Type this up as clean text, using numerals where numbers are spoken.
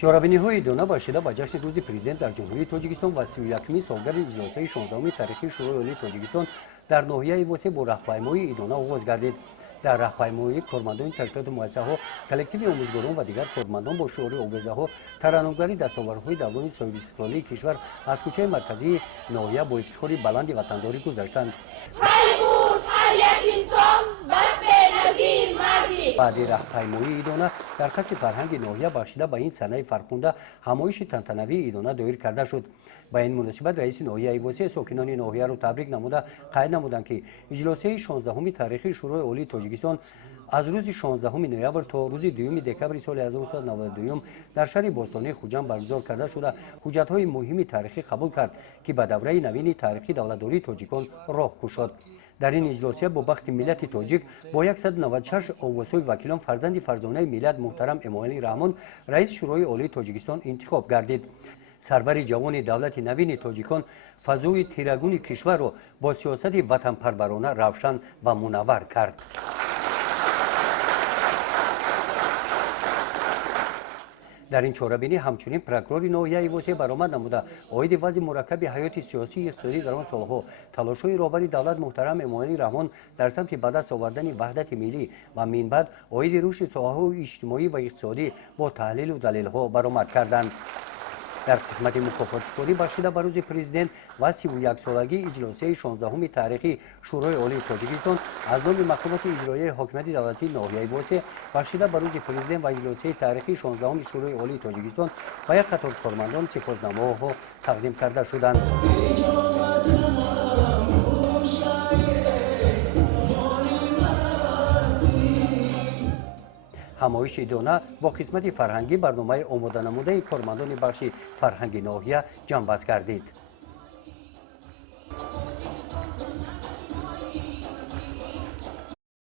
чорабиниҳои дона башида ба ҷашни рӯзи президент дар ҷумҳурии тоҷикистон ва 31-ми солгари иҷлосаи 16-уми таърихи шӯрои олии тоҷикистон дар ноҳияи восе бо раҳпаймоии идона оғоз гардид. дар раҳпаймоӣ кормандони таштиёту муассисаҳо, коллективи омӯзгорон ва дигар кормандон бо шуори овезаҳо тараннумгари дастовардҳои давлони соҳибистиқлолии кишвар аз кӯчаи марказии ноҳия бо ифтихори баланди ватандорӣ гузаштанд. баъди раҳпаймоии идона дар қасри фарҳанги ноҳия бахшида ба ин санаи фархунда ҳамоиши тантанавии идона доир карда шуд. ба ин муносибат раиси ноҳияи восе сокинони ноҳияро табрик намуда қайд намуданд ки иҷлосаи 16-уми таърихи шӯрои олии тоҷикистон аз рӯзи 16 ноябр то рӯзи 2 декабри соли 1992 дар шаҳри бостонии хуҷанд баргузор карда шуда ҳуҷҷатҳои муҳими таърихӣ қабул кард ки ба давраи навини таърихи давлатдории тоҷикон роҳ кушод. дар ин иҷлосия бо бахти миллати тоҷик бо 196 овозҳои вакилон фарзанди фарзонаи миллат муҳтарам Эмомалӣ Раҳмон раиси шӯрои олии тоҷикистон интихоб гардид. сарвари ҷавони давлати навини тоҷикон фазои тирагуни кишварро бо сиёсати ватанпарварона равшан ва мунаввар кард. дар ин чорабинӣ ҳамчунин прокурори ноҳияи восе баромад намуда оиди вазъи мураккаби ҳаёти сиёсии иқтисодӣ дар он солҳо талошҳои роҳбари давлат муҳтарам Эмомалӣ Раҳмон дар самти ба даст овардани ваҳдати миллӣ ва минбаъд оиди рушди соҳаҳои иҷтимоӣ ва иқтисодӣ бо таҳлилу далелҳо баромад карданд. дар қисмати мукофотшукорӣ бахшида ба рӯзи президент ва 31-солагии иҷлосияи 16-уми таърихи шӯрои олии тоҷикистон аз номи мақомоти иҷроияи ҳокимияти давлатии ноҳияи восе бахшида ба рӯзи президент ва иҷлосияи таърихи 16-уми шӯрои олии тоҷикистон ба як қатор кормандон сипоснамоҳо тақдим карда шуданд. ҳамоиши идона бо қисмати фарҳангӣ барномаи омоданамудаи кормандони бахши фарҳанги ноҳия ҷамъбаст гардид.